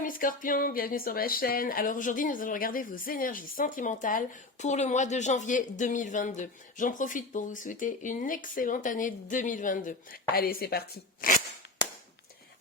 mes scorpions, bienvenue sur ma chaîne. Alors aujourd'hui nous allons regarder vos énergies sentimentales pour le mois de janvier 2022. J'en profite pour vous souhaiter une excellente année 2022. Allez, c'est parti.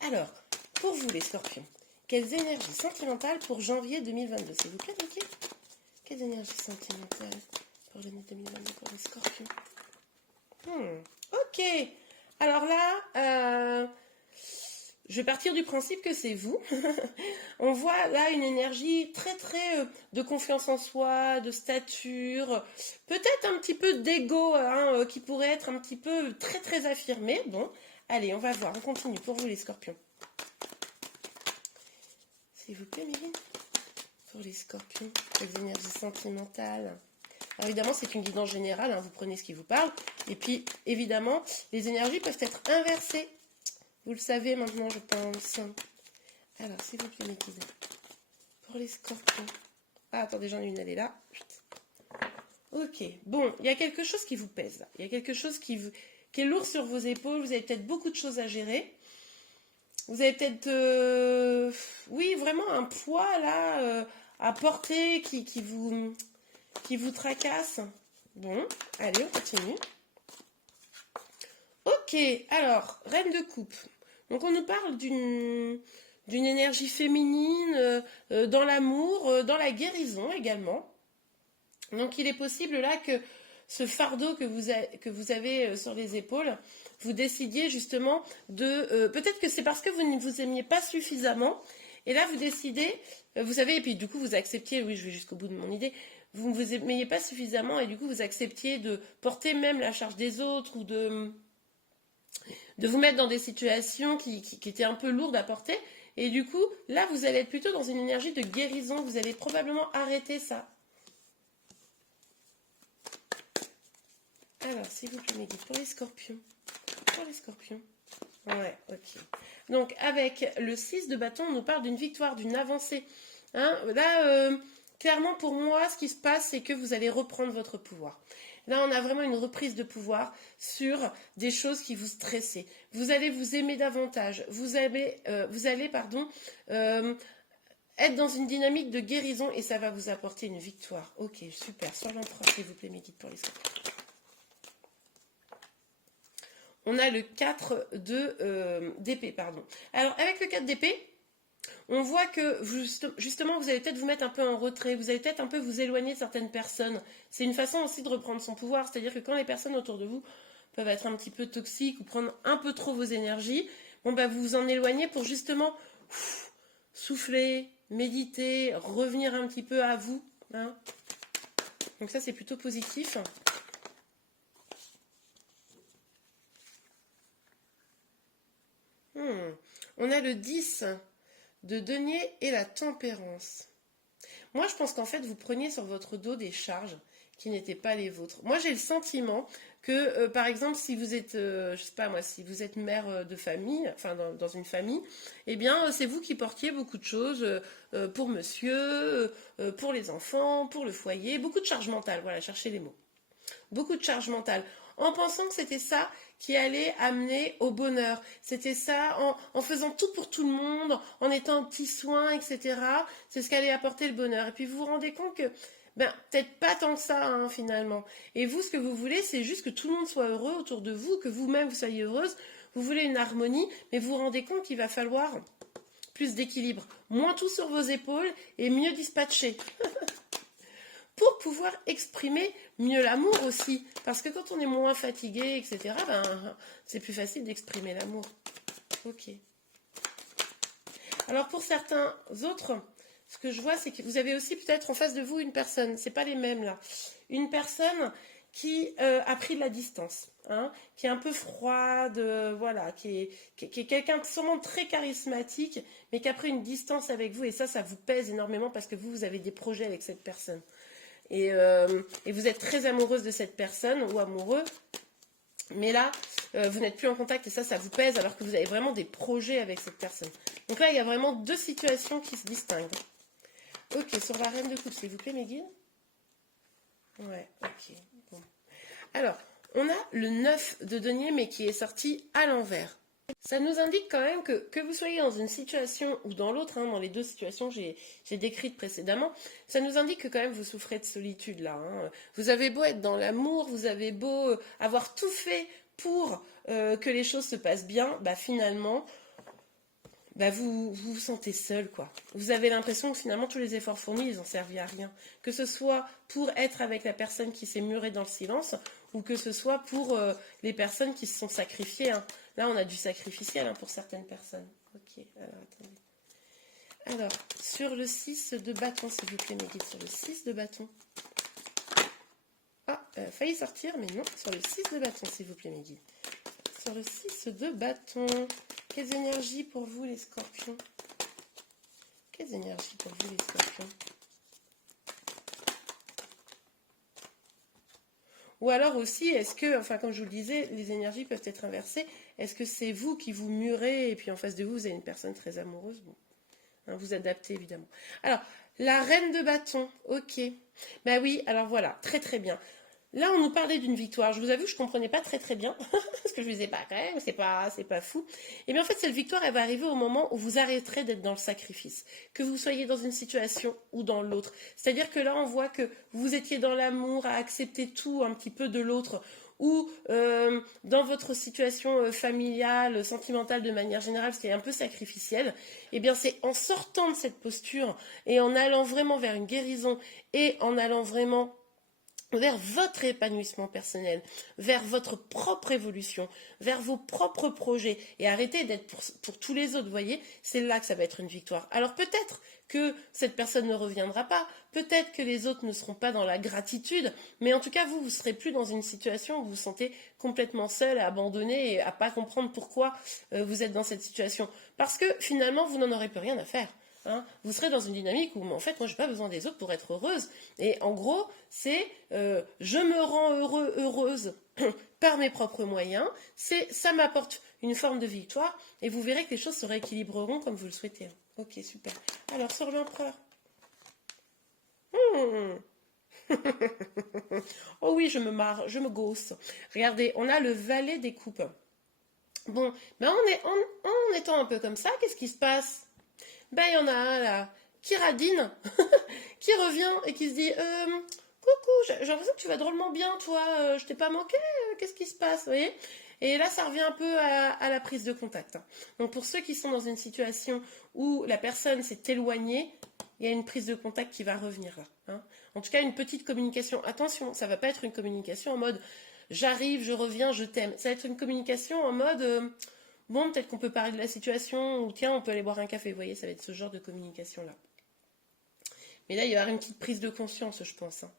Alors, pour vous les scorpions, quelles énergies sentimentales pour janvier 2022? S'il vous plaît, Niki. Quelles énergies sentimentales pour l'année 2022 pour les scorpions? Ok. Alors là, je vais partir du principe que c'est vous. On voit là une énergie très de confiance en soi, de stature, peut-être un petit peu d'ego qui pourrait être un petit peu très affirmé. Bon, allez, on va voir, on continue pour vous les scorpions. S'il vous plaît, Méline. Pour les scorpions, les énergies sentimentales. Alors évidemment, c'est une guidance générale, vous prenez ce qui vous parle. Et puis, évidemment, les énergies peuvent être inversées. Vous le savez maintenant, je pense. Alors, s'il vous plaît, mes guides. Pour les scorpions. Ah, attendez, j'en ai une, elle est là. Ok, bon, il y a quelque chose qui vous pèse, là. Il y a quelque chose qui est lourd sur vos épaules. Vous avez peut-être beaucoup de choses à gérer. Vous avez peut-être, oui, vraiment un poids, là, à porter qui vous tracasse. Bon, allez, on continue. Ok, alors, reine de coupe. Donc on nous parle d'une énergie féminine dans l'amour, dans la guérison également. Donc il est possible là que ce fardeau que vous avez sur les épaules, vous décidiez justement de... peut-être que c'est parce que vous ne vous aimiez pas suffisamment. Et là vous décidez, vous savez, et puis du coup vous acceptiez, oui je vais jusqu'au bout de mon idée, vous ne vous aimiez pas suffisamment et du coup vous acceptiez de porter même la charge des autres ou de vous mettre dans des situations qui étaient un peu lourdes à porter. Et du coup, là, vous allez être plutôt dans une énergie de guérison. Vous allez probablement arrêter ça. Alors, s'il vous plaît, mes guides, pour les scorpions. Pour les scorpions. Ouais, ok. Donc, avec le 6 de bâton, on nous parle d'une victoire, d'une avancée. Là, clairement, pour moi, ce qui se passe, c'est que vous allez reprendre votre pouvoir. Là, on a vraiment une reprise de pouvoir sur des choses qui vous stressaient. Vous allez vous aimer davantage. Vous allez être dans une dynamique de guérison et ça va vous apporter une victoire. Ok, super. Sur l'empereur, s'il vous plaît, mes guides pour les scorpions. On a le 4 d'épée, pardon. Alors, avec le 4 d'épée, on voit que justement vous allez peut-être vous mettre un peu en retrait, vous allez peut-être un peu vous éloigner de certaines personnes. C'est une façon aussi de reprendre son pouvoir, c'est-à-dire que quand les personnes autour de vous peuvent être un petit peu toxiques ou prendre un peu trop vos énergies, bon bah vous vous en éloignez pour justement souffler, méditer, revenir un petit peu à vous. Donc ça c'est plutôt positif. On a le 10 de denier et la tempérance. Moi, je pense qu'en fait, vous preniez sur votre dos des charges qui n'étaient pas les vôtres. Moi, j'ai le sentiment que, par exemple, si vous êtes, je sais pas moi, si vous êtes mère de famille, enfin dans une famille, eh bien, c'est vous qui portiez beaucoup de choses pour monsieur, pour les enfants, pour le foyer, beaucoup de charge mentale. Voilà, cherchez les mots. Beaucoup de charge mentale. En pensant que c'était ça qui allait amener au bonheur. C'était ça, en faisant tout pour tout le monde, en étant en petits soins, etc. C'est ce qui allait apporter le bonheur. Et puis vous vous rendez compte que, peut-être pas tant que ça, finalement. Et vous, ce que vous voulez, c'est juste que tout le monde soit heureux autour de vous, que vous-même vous soyez heureuse. Vous voulez une harmonie, mais vous vous rendez compte qu'il va falloir plus d'équilibre. Moins tout sur vos épaules et mieux dispatcher. Pour pouvoir exprimer mieux l'amour aussi. Parce que quand on est moins fatigué, etc., c'est plus facile d'exprimer l'amour. Ok. Alors pour certains autres, ce que je vois, c'est que vous avez aussi peut-être en face de vous une personne, c'est pas les mêmes là, une personne qui a pris de la distance, qui est un peu froide, voilà, qui est quelqu'un de sûrement très charismatique, mais qui a pris une distance avec vous, et ça vous pèse énormément parce que vous avez des projets avec cette personne. Et vous êtes très amoureuse de cette personne ou amoureux, mais là, vous n'êtes plus en contact et ça vous pèse alors que vous avez vraiment des projets avec cette personne. Donc là, il y a vraiment deux situations qui se distinguent. Ok, sur la reine de coupe, s'il vous plaît, mes guides. Ouais, ok. Bon. Alors, on a le 9 de denier, mais qui est sorti à l'envers. Ça nous indique quand même que vous soyez dans une situation ou dans l'autre, hein, dans les deux situations que j'ai décrites précédemment, ça nous indique que quand même vous souffrez de solitude là. Hein. Vous avez beau être dans l'amour, vous avez beau avoir tout fait pour que les choses se passent bien, bah finalement, bah vous sentez seul, quoi. Vous avez l'impression que finalement tous les efforts fournis, ils n'ont servi à rien. Que ce soit pour être avec la personne qui s'est murée dans le silence, ou que ce soit pour les personnes qui se sont sacrifiées. Hein. Là, on a du sacrificiel hein, pour certaines personnes. Ok, alors attendez. Alors, sur le 6 de bâton, s'il vous plaît, mes guides, sur le 6 de bâton. Ah, failli sortir, mais non, sur le 6 de bâton, s'il vous plaît, mes guides. Sur le 6 de bâton. Quelles énergies pour vous, les scorpions? Quelles énergies pour vous, les scorpions? Ou alors aussi, est-ce que, enfin, comme je vous le disais, les énergies peuvent être inversées. Est-ce que c'est vous qui vous murez et puis en face de vous, vous avez une personne très amoureuse? Bon, hein, vous adaptez évidemment. Alors, la reine de bâton, ok. Ben oui, alors voilà, très très bien. Là, on nous parlait d'une victoire. Je vous avoue, je ne comprenais pas très très bien. Parce que je me disais, bah quand même, c'est pas fou. Et bien en fait, cette victoire, elle va arriver au moment où vous arrêterez d'être dans le sacrifice. Que vous soyez dans une situation ou dans l'autre. C'est-à-dire que là, on voit que vous étiez dans l'amour, à accepter tout un petit peu de l'autre. Ou dans votre situation familiale, sentimentale de manière générale, c'était un peu sacrificiel. Et bien c'est en sortant de cette posture et en allant vraiment vers une guérison et en allant vraiment vers votre épanouissement personnel, vers votre propre évolution, vers vos propres projets, et arrêtez d'être pour tous les autres, vous voyez, c'est là que ça va être une victoire. Alors peut-être que cette personne ne reviendra pas, peut-être que les autres ne seront pas dans la gratitude, mais en tout cas, vous serez plus dans une situation où vous vous sentez complètement seul, abandonné, et à pas comprendre pourquoi vous êtes dans cette situation. Parce que finalement, vous n'en aurez plus rien à faire. Hein, vous serez dans une dynamique où en fait moi j'ai pas besoin des autres pour être heureuse et en gros c'est je me rends heureuse par mes propres moyens, ça m'apporte une forme de victoire et vous verrez que les choses se rééquilibreront comme vous le souhaitez. Ok, super. Alors sur l'empereur. Hmm. Oh oui, je me marre, je me gausse. Regardez, on a le valet des coupes. Bon, ben en étant un peu comme ça, qu'est-ce qui se passe? Ben, il y en a un là qui radine, qui revient et qui se dit coucou, j'ai l'impression que tu vas drôlement bien, toi, je t'ai pas manqué, qu'est-ce qui se passe, vous voyez? Et là, ça revient un peu à la prise de contact. Hein. Donc, pour ceux qui sont dans une situation où la personne s'est éloignée, il y a une prise de contact qui va revenir là. Hein. En tout cas, une petite communication. Attention, ça va pas être une communication en mode j'arrive, je reviens, je t'aime. Ça va être une communication en mode bon, peut-être qu'on peut parler de la situation, ou tiens, on peut aller boire un café. Vous voyez, ça va être ce genre de communication-là. Mais là, il y aura une petite prise de conscience, je pense. Hein.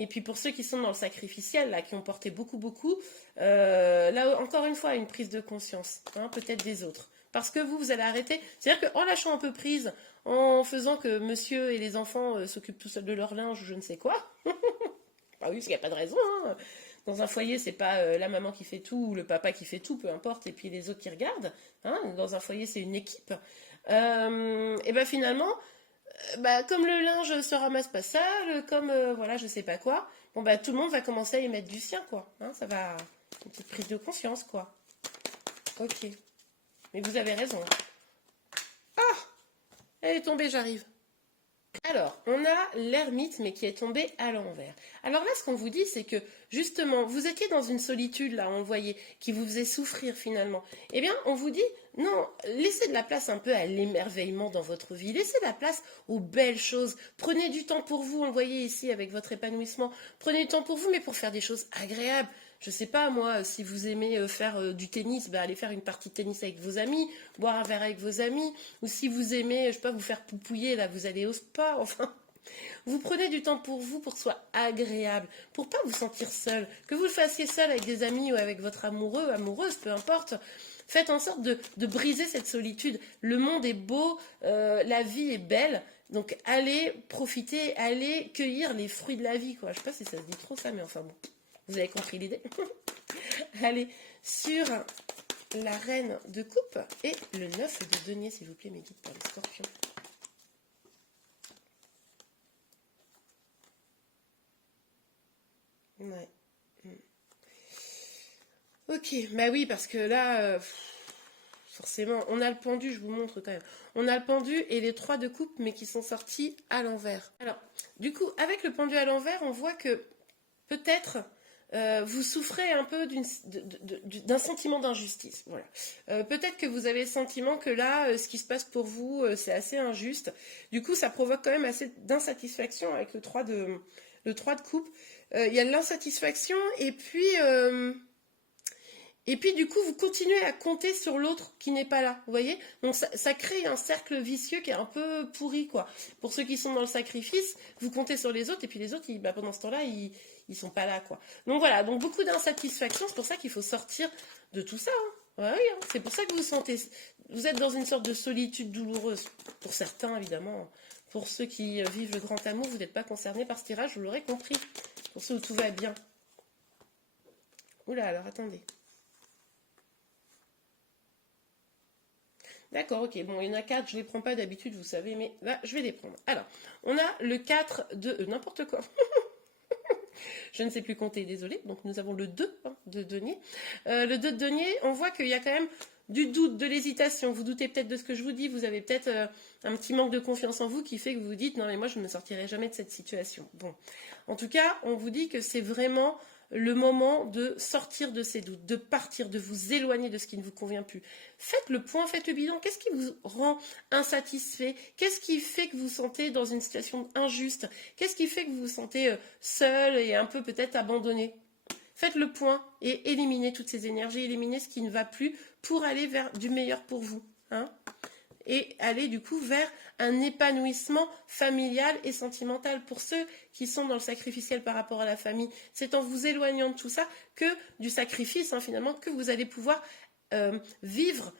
Et puis pour ceux qui sont dans le sacrificiel, là, qui ont porté beaucoup, là, encore une fois, une prise de conscience, hein, peut-être des autres. Parce que vous allez arrêter. C'est-à-dire qu'en lâchant un peu prise, en faisant que monsieur et les enfants s'occupent tout seuls de leur linge ou je ne sais quoi, ah oui, parce qu'il n'y a pas de raison, hein. Dans un foyer, c'est pas la maman qui fait tout ou le papa qui fait tout, peu importe, et puis les autres qui regardent. Hein. Dans un foyer, c'est une équipe. Et ben finalement, bah, comme le linge se ramasse pas sale, comme voilà, je sais pas quoi, bon bah tout le monde va commencer à y mettre du sien, quoi. Hein, ça va. Une petite prise de conscience, quoi. Ok. Mais vous avez raison. Ah, elle est tombée, j'arrive. Alors, on a l'ermite, mais qui est tombé à l'envers. Alors là, ce qu'on vous dit, c'est que, justement, vous étiez dans une solitude, là, on le voyait, qui vous faisait souffrir, finalement. Eh bien, on vous dit, non, laissez de la place un peu à l'émerveillement dans votre vie, laissez de la place aux belles choses, prenez du temps pour vous, on le voyait ici avec votre épanouissement, prenez du temps pour vous, mais pour faire des choses agréables. Je sais pas, moi, si vous aimez faire du tennis, bah, allez faire une partie de tennis avec vos amis, boire un verre avec vos amis, ou si vous aimez, je sais pas, vous faire poupouiller, là, vous allez au spa, enfin. Vous prenez du temps pour vous, pour que ce soit agréable, pour pas vous sentir seul. Que vous le fassiez seul avec des amis ou avec votre amoureux, amoureuse, peu importe. Faites en sorte de briser cette solitude. Le monde est beau, la vie est belle. Donc allez profiter, allez cueillir les fruits de la vie, quoi. Je sais pas si ça se dit trop ça, mais enfin bon. Vous avez compris l'idée. Allez, sur la reine de coupe et le 9 de denier, s'il vous plaît, mes guides pour les scorpions. Ouais. Ok, bah oui, parce que là, forcément, on a le pendu, je vous montre quand même. On a le pendu et les 3 de coupe, mais qui sont sortis à l'envers. Alors, du coup, avec le pendu à l'envers, on voit que peut-être vous souffrez un peu d'un sentiment d'injustice. Voilà. Peut-être que vous avez le sentiment que là, ce qui se passe pour vous, c'est assez injuste. Du coup, ça provoque quand même assez d'insatisfaction avec le 3 de coupe. Il y a de l'insatisfaction et puis, du coup, vous continuez à compter sur l'autre qui n'est pas là, vous voyez? Donc, ça crée un cercle vicieux qui est un peu pourri, quoi. Pour ceux qui sont dans le sacrifice, vous comptez sur les autres, et puis les autres, pendant ce temps-là, ils sont pas là, quoi. Donc, voilà, donc beaucoup d'insatisfaction, c'est pour ça qu'il faut sortir de tout ça, hein. Ouais, oui, hein. C'est pour ça que vous êtes dans une sorte de solitude douloureuse. Pour certains, évidemment. Pour ceux qui vivent le grand amour, vous n'êtes pas concernés par ce tirage, vous l'aurez compris. Pour ceux où tout va bien. Oula, alors attendez. D'accord, ok. Bon, il y en a 4, je ne les prends pas d'habitude, vous savez, mais là, je vais les prendre. Alors, on a le 4 de... n'importe quoi. Je ne sais plus compter, désolé. Donc, nous avons le 2 hein, de denier. Le 2 de denier, on voit qu'il y a quand même du doute, de l'hésitation. Vous doutez peut-être de ce que je vous dis. Vous avez peut-être un petit manque de confiance en vous qui fait que vous vous dites « Non, mais moi, je ne me sortirai jamais de cette situation. » Bon, en tout cas, on vous dit que c'est vraiment le moment de sortir de ces doutes, de partir, de vous éloigner de ce qui ne vous convient plus. Faites le point, faites le bilan. Qu'est-ce qui vous rend insatisfait? Qu'est-ce qui fait que vous vous sentez dans une situation injuste? Qu'est-ce qui fait que vous vous sentez seul et un peu peut-être abandonné? Faites le point et éliminez toutes ces énergies, éliminez ce qui ne va plus pour aller vers du meilleur pour vous. Hein, et aller du coup vers un épanouissement familial et sentimental. Pour ceux qui sont dans le sacrificiel par rapport à la famille, c'est en vous éloignant de tout ça que du sacrifice, hein, finalement, que vous allez pouvoir vivre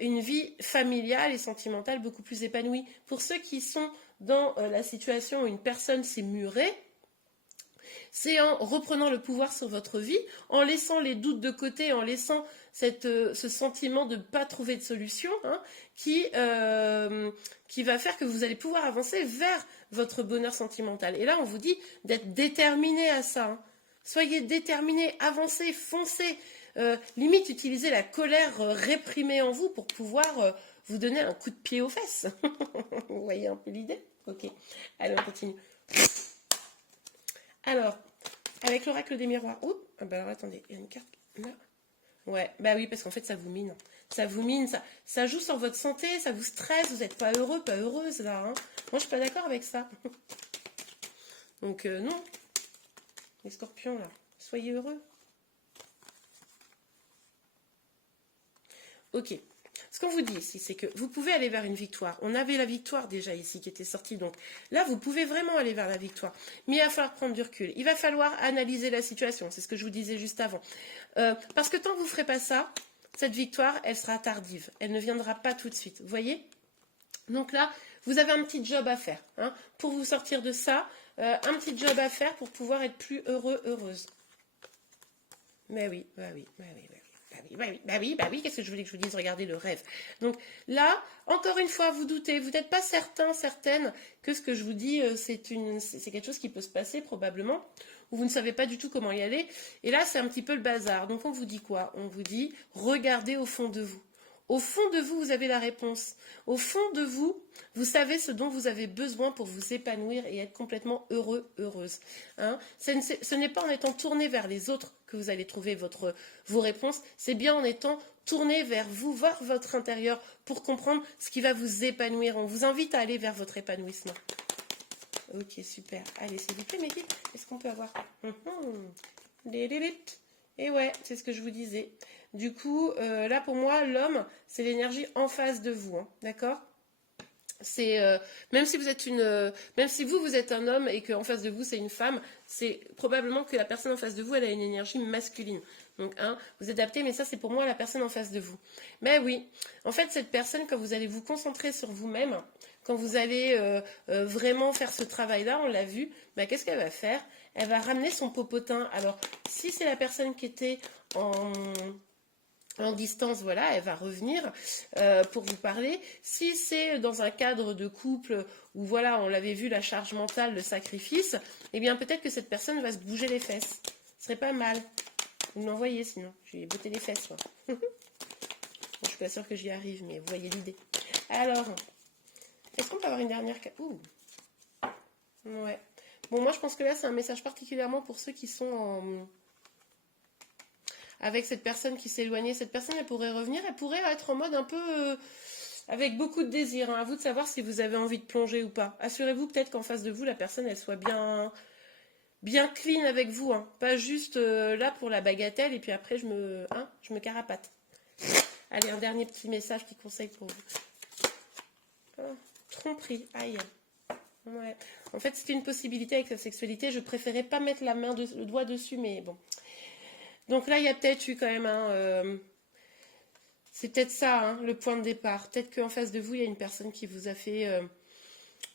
une vie familiale et sentimentale beaucoup plus épanouie. Pour ceux qui sont dans la situation où une personne s'est murée, c'est en reprenant le pouvoir sur votre vie, en laissant les doutes de côté, en laissant ce sentiment de ne pas trouver de solution, hein, qui va faire que vous allez pouvoir avancer vers votre bonheur sentimental. Et là, on vous dit d'être déterminé à ça. Hein. Soyez déterminé, avancez, foncez. Limite, utilisez la colère réprimée en vous pour pouvoir vous donner un coup de pied aux fesses. Vous voyez un peu l'idée? Ok. Allez, on continue. Alors, avec l'oracle des miroirs. Ouh, bah alors attendez, il y a une carte là. Ouais, bah oui, parce qu'en fait, ça vous mine. Ça vous mine, ça joue sur votre santé, ça vous stresse, vous n'êtes pas heureux, pas heureuse là. Hein. Moi, je suis pas d'accord avec ça. Donc, non. Les scorpions là, soyez heureux. Ok. Ce qu'on vous dit ici, c'est que vous pouvez aller vers une victoire. On avait la victoire déjà ici qui était sortie. Donc là, vous pouvez vraiment aller vers la victoire. Mais il va falloir prendre du recul. Il va falloir analyser la situation. C'est ce que je vous disais juste avant. Parce que tant que vous ne ferez pas ça, cette victoire, elle sera tardive. Elle ne viendra pas tout de suite. Vous voyez? Donc là, vous avez un petit job à faire. Hein, pour vous sortir de ça, un petit job à faire pour pouvoir être plus heureux, heureuse. Mais oui, bah oui, bah oui, bah oui. Bah oui, qu'est-ce que je voulais que je vous dise? Regardez le rêve. Donc là, encore une fois, vous doutez, vous n'êtes pas certaine que ce que je vous dis, c'est quelque chose qui peut se passer probablement, ou vous ne savez pas du tout comment y aller. Et là, c'est un petit peu le bazar. Donc on vous dit quoi? On vous dit, regardez au fond de vous. Au fond de vous, vous avez la réponse. Au fond de vous, vous savez ce dont vous avez besoin pour vous épanouir et être complètement heureux, heureuse. Hein, ce n'est pas en étant tourné vers les autres que vous allez trouver vos réponses, c'est bien en étant tourné vers vous, vers votre intérieur, pour comprendre ce qui va vous épanouir. On vous invite à aller vers votre épanouissement. Ok, super. Allez, s'il vous plaît, mes filles, est-ce qu'on peut avoir... Et ouais, c'est ce que je vous disais. Du coup, là pour moi, l'homme, c'est l'énergie en face de vous, hein, d'accord? C'est même si vous êtes même si vous êtes un homme et qu'en face de vous c'est une femme, c'est probablement que la personne en face de vous elle a une énergie masculine. Donc vous adaptez, mais ça c'est pour moi la personne en face de vous. Mais oui, en fait cette personne, quand vous allez vous concentrer sur vous-même, quand vous allez vraiment faire ce travail-là, on l'a vu, bah, qu'est-ce qu'elle va faire? Elle va ramener son popotin. Alors si c'est la personne qui était en distance, voilà, elle va revenir pour vous parler. Si c'est dans un cadre de couple où, voilà, on l'avait vu, la charge mentale, le sacrifice, eh bien, peut-être que cette personne va se bouger les fesses. Ce serait pas mal. Vous m'envoyez, sinon. Je vais botter les fesses, moi. Je suis pas sûre que j'y arrive, mais vous voyez l'idée. Alors, est-ce qu'on peut avoir une dernière carte? Ouh. Ouais. Bon, moi, je pense que là, c'est un message particulièrement pour ceux qui sont avec cette personne qui s'est éloignée. Cette personne, elle pourrait revenir, elle pourrait être en mode un peu avec beaucoup de désir. Hein. À vous de savoir si vous avez envie de plonger ou pas. Assurez-vous peut-être qu'en face de vous, la personne, elle soit bien clean avec vous. Hein. Pas juste là pour la bagatelle et puis après, je me carapate. Allez, un dernier petit message, petit conseil pour vous. Oh, tromperie, aïe. Ouais. En fait, c'était une possibilité avec la sexualité. Je préférais pas mettre le doigt dessus, mais bon. Donc là, il y a peut-être eu quand même c'est peut-être ça, hein, le point de départ. Peut-être qu'en face de vous, il y a une personne qui vous a fait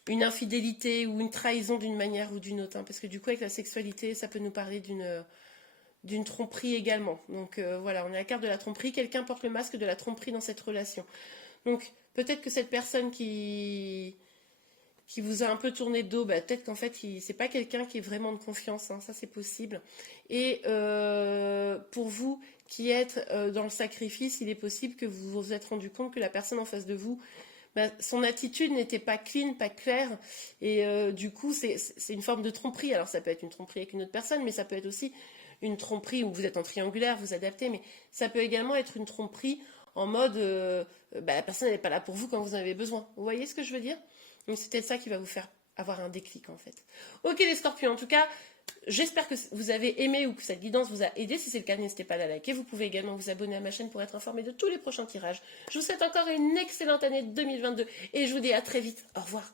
une infidélité ou une trahison d'une manière ou d'une autre. Hein, parce que du coup, avec la sexualité, ça peut nous parler d'une tromperie également. Donc voilà, on est à la carte de la tromperie. Quelqu'un porte le masque de la tromperie dans cette relation. Donc peut-être que cette personne qui vous a un peu tourné de dos, bah, peut-être qu'en fait, c'est pas quelqu'un qui est vraiment de confiance, hein, ça c'est possible. Et pour vous qui êtes dans le sacrifice, il est possible que vous vous êtes rendu compte que la personne en face de vous, bah, son attitude n'était pas clean, pas claire, et du coup, c'est une forme de tromperie. Alors ça peut être une tromperie avec une autre personne, mais ça peut être aussi une tromperie où vous êtes en triangulaire, vous adaptez, mais ça peut également être une tromperie en mode, bah, la personne n'est pas là pour vous quand vous en avez besoin. Vous voyez ce que je veux dire? Donc c'est peut-être ça qui va vous faire avoir un déclic en fait. Ok les scorpions, en tout cas, j'espère que vous avez aimé ou que cette guidance vous a aidé. Si c'est le cas, n'hésitez pas à la liker. Vous pouvez également vous abonner à ma chaîne pour être informé de tous les prochains tirages. Je vous souhaite encore une excellente année 2022 et je vous dis à très vite. Au revoir.